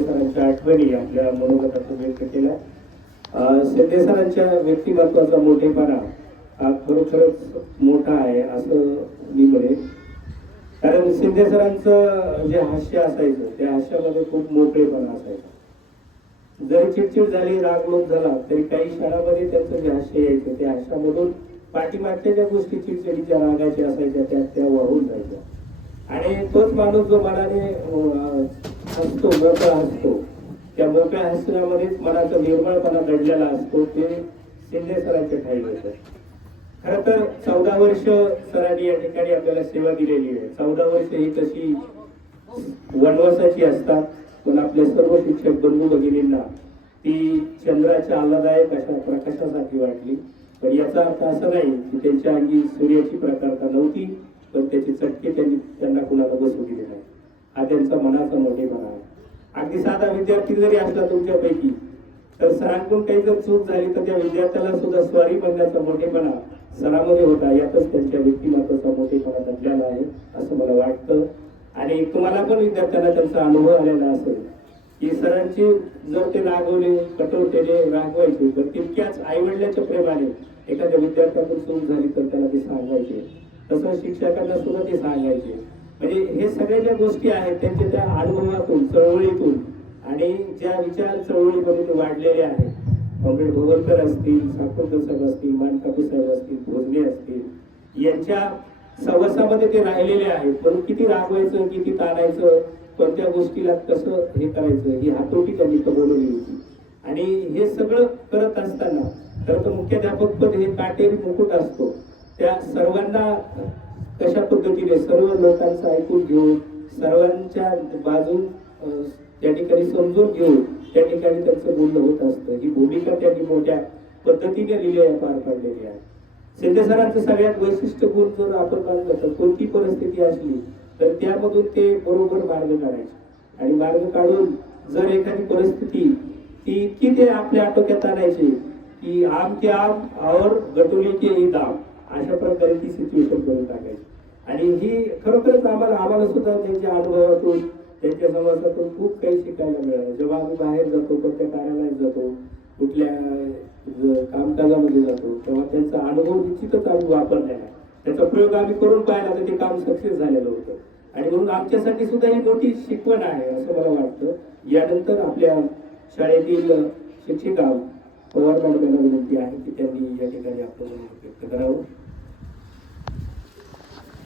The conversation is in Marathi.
शिंदे सरांच्या आठवणी आपल्या मनोगतातून व्यक्त केल्या. शिंदे सरांच्या व्यक्तिमत्वाचा मोठेपणा हा खरोखरच मोठा आहे असं मी म्हणेन. कारण शिंदे सरांचं जे हास्य असायचं त्या हास्यामध्ये खूप मोकळेपणा असायचा. जरी चिडचिड झाली, रागलोट झाला तरी काही क्षणामध्ये त्यांचं जे हास्य यायचं त्या हास्यामधून पाठीमागच्या ज्या गोष्टी चिडचिडीच्या रागाच्या असायच्या त्या वाहून जायच्या. आणि तोच माणूस जो मनाने हसतो, मोकळा हसतो, त्या मोकळ्या हसण्यामध्येच मनाचा निर्मळपणा दडलेला असतो, ते शिंदे सरांच्या ठाई होतं. खरं तर 14 वर्ष सरांनी या ठिकाणी आपल्याला सेवा दिलेली आहे. 14 वर्ष ही तशी वनवासाची असतात, पण आपल्या सर्व शिक्षक बंधू भगिनींना ती चंद्राच्या आल्हादायक अशा प्रकाशासाठी वाटली. पण याचा अर्थ असा नाही की त्यांच्या अंगी सूर्याची प्रकारता नव्हती, पण त्याचे चटके त्यांना कुणाला बसू दिले नाही. हा त्यांचा मनाचा मोठेपणा आहे. अगदी साधा विद्यार्थी जरी असला तुमच्यापैकी, तर सरांकडून काही जर चूक झाली तर त्या विद्यार्थ्याला सुद्धा स्वारी म्हणण्याचा मोठेपणा सरामध्ये होता. यातच त्यांच्या व्यक्तिमत्वाचा मोठेपणा दडलेला आहे असं मला वाटतं. आणि तुम्हाला पण विद्यार्थ्यांना त्यांचा अनुभव आलेला असेल की सरांची जर ते रागवले, कठोरतेने रागवायचे, तर तितक्याच आईवडिलांच्या प्रेमाने एखाद्या विद्यार्थ्यातून चूक झाली तर त्याला ते सांगायचे. तसं शिक्षकांना सुद्धा ते सांगायचे. म्हणजे हे सगळ्या ज्या गोष्टी आहेत त्यांच्या त्या अनुभवातून, चळवळीतून आणि ज्या विचार चळवळीमध्ये ते वाढलेले आहेत. कॉम्रेड भवलकर असतील, साकोरकर साहेब असतील, मानकापू साहेब असतील, भोजने असतील, यांच्या सहवासामध्ये ते राहिलेले आहेत. म्हणून किती रागवायचं, किती ताणायचं, कोणत्या गोष्टीला कसं हे करायचं, ही हातोटी त्यांनी कबवलेली होती. आणि हे सगळं करत असताना खरं तर मुख्याध्यापक पद हे काटेरी मुकुट असतो. त्या सर्वांना कशा पद्धतीने सर्व लोकांचं ऐकून घेऊन, सर्वांच्या बाजू त्या ठिकाणी समजून घेऊन त्या ठिकाणी त्यांचं बोलणं होत असतं. ही भूमिका त्यांनी मोठ्या पद्धतीने लिहिल्या पार पाडलेली आहे. शिंदे सरांचं सगळ्यात वैशिष्ट्य गुण जर आपण पाहिलं तर कोणती परिस्थिती असली तर त्यामधून ते बरोबर मार्ग काढायचे. आणि मार्ग काढून जर एखादी परिस्थिती ती इतकी ते आपल्या आटोक्यात आणायचे की आम के आम और गटोली के ही दाम, अशा प्रकारे ती सिच्युएशन करून टाकायची. आणि ही खरोखरच आम्हाला सुद्धा त्यांच्या अनुभवातून, त्यांच्या समाजातून खूप काही शिकायला मिळालं. जेव्हा आम्ही बाहेर जातो, कोणत्या कार्यालयात जातो, कुठल्या कामकाजामध्ये जातो, तेव्हा त्यांचा अनुभव निश्चितच आम्ही वापरलेला आहे. त्याचा प्रयोग आम्ही करून पाहिला तर ते काम सक्सेस झालेलं होतं. आणि म्हणून आमच्यासाठी सुद्धा ही मोठी शिकवण आहे असं मला वाटतं. यानंतर आपल्या शाळेतील शिक्षिका पवार मॅडमांना विनंती आहे की त्यांनी या ठिकाणी आपलं व्यक्त करावं.